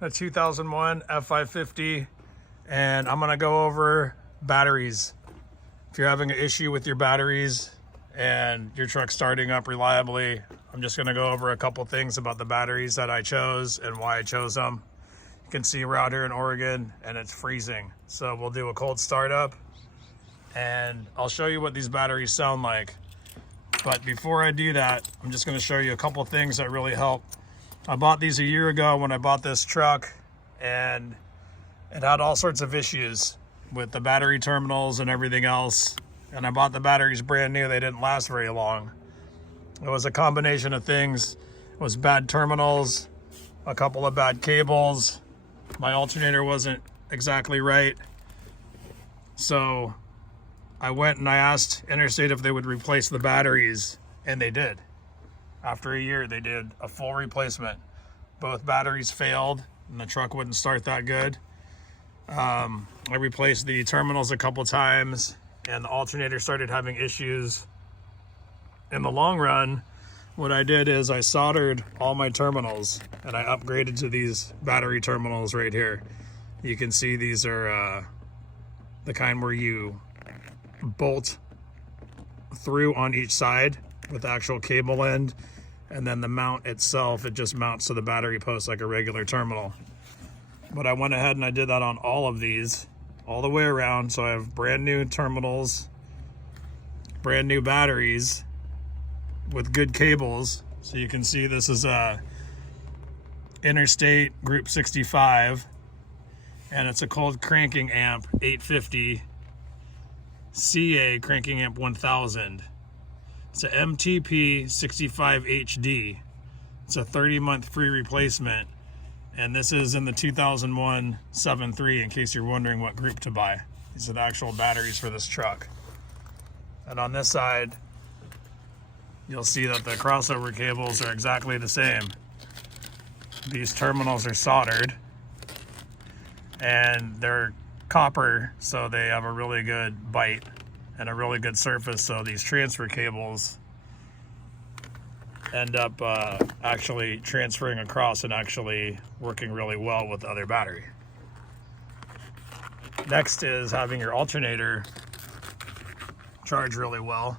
a 2001 F550, and I'm gonna go over batteries. If you're having an issue with your batteries and your truck's starting up reliably, I'm just gonna go over a couple things about the batteries that I chose and why I chose them. You can see we're out here in Oregon and it's freezing. So we'll do a cold startup and I'll show you what these batteries sound like. But before I do that, I'm just gonna show you a couple things that really help. I bought these a year ago when I bought this truck, and it had all sorts of issues with the battery terminals and everything else. And I bought the batteries brand new. They didn't last very long. It was a combination of things. It was bad terminals, a couple of bad cables. My alternator wasn't exactly right. So I went and I asked Interstate if they would replace the batteries, and they did. After a year, they did a full replacement. Both batteries failed and the truck wouldn't start that good. I replaced the terminals a couple times and the alternator started having issues. In the long run, what I did is I soldered all my terminals and I upgraded to these battery terminals right here. You can see these are the kind where you bolt through on each side with the actual cable end, and then the mount itself, it just mounts to the battery post like a regular terminal. But I went ahead and I did that on all of these all the way around. So I have brand new terminals, brand new batteries with good cables. So you can see this is a Interstate Group 65, and it's a cold cranking amp 850 CA cranking amp 1000. It's a MTP 65 HD. It's a 30-month free replacement, and this is in the 2001 7.3 in case you're wondering what group to buy. These are the actual batteries for this truck. And on this side, you'll see that the crossover cables are exactly the same. These terminals are soldered and they're copper, so they have a really good bite and a really good surface, so these transfer cables end up actually transferring across and actually working really well with the other battery. Next is having your alternator charge really well,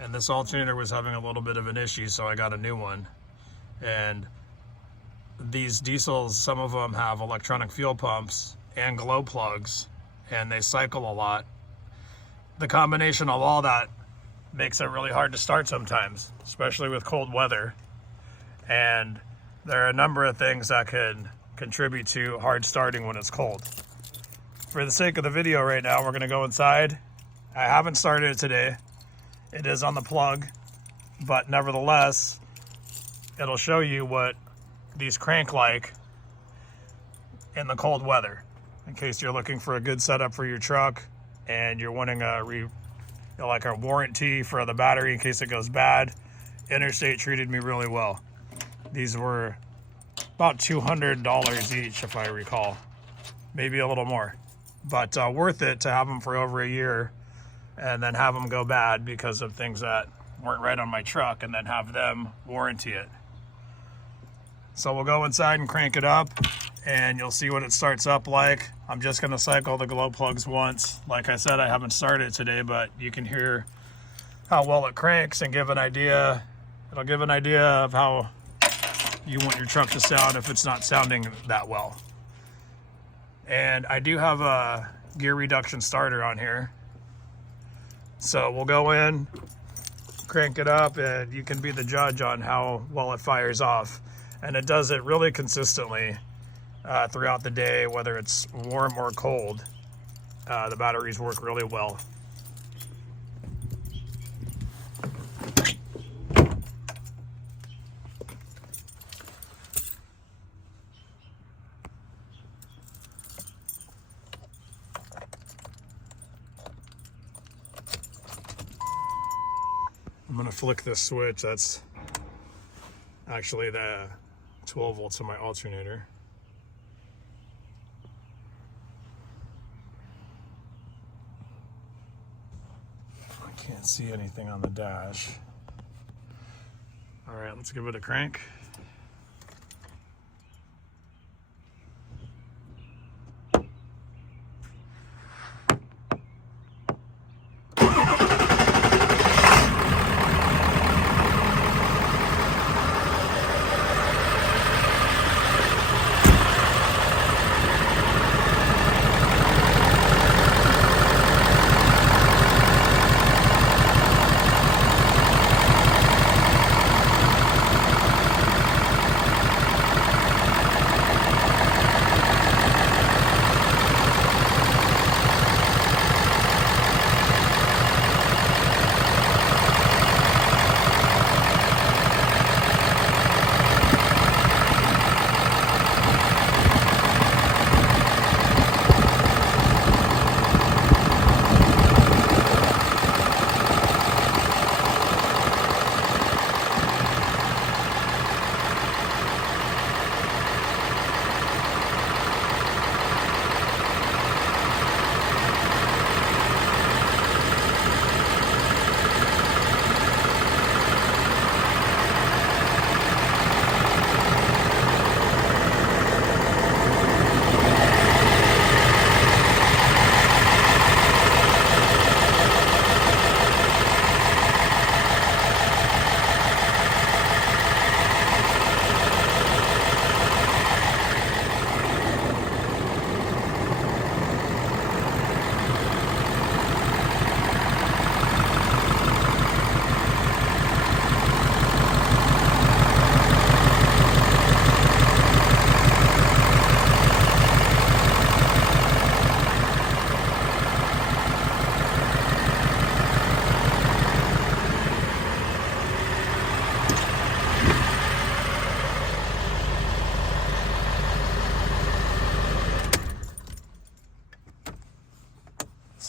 and this alternator was having a little bit of an issue, so I got a new one. And these diesels, some of them have electronic fuel pumps and glow plugs, and they cycle a lot. The combination of all that makes it really hard to start sometimes, especially with cold weather. And there are a number of things that can contribute to hard starting when it's cold. For the sake of the video right now, we're gonna go inside. I haven't started it today. It is on the plug, but nevertheless, it'll show you what these crank like in the cold weather, in case you're looking for a good setup for your truck and you're wanting like a warranty for the battery in case it goes bad. Interstate treated me really well. These were about $200 each, if I recall, maybe a little more, but worth it to have them for over a year and then have them go bad because of things that weren't right on my truck, and then have them warranty it. So we'll go inside and crank it up and you'll see what it starts up like. I'm just gonna cycle the glow plugs once. Like I said, I haven't started it today, but you can hear how well it cranks and give an idea. It'll give an idea of how you want your truck to sound if it's not sounding that well. And I do have a gear reduction starter on here. So we'll go in, crank it up, and you can be the judge on how well it fires off. And it does it really consistently throughout the day, whether it's warm or cold. The batteries work really well. I'm gonna flick this switch. That's actually the 12 volts of my alternator. I can't see anything on the dash. All right, let's give it a crank.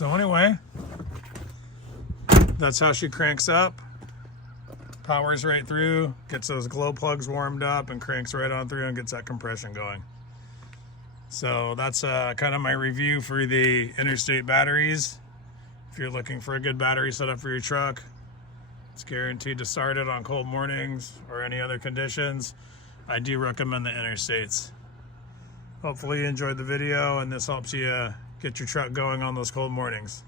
So anyway, that's how she cranks up. Powers right through, gets those glow plugs warmed up, and cranks right on through and gets that compression going. So that's kind of my review for the Interstate batteries. If you're looking for a good battery setup for your truck, it's guaranteed to start it on cold mornings or any other conditions. I do recommend the Interstates. Hopefully you enjoyed the video and this helps you get your truck going on those cold mornings.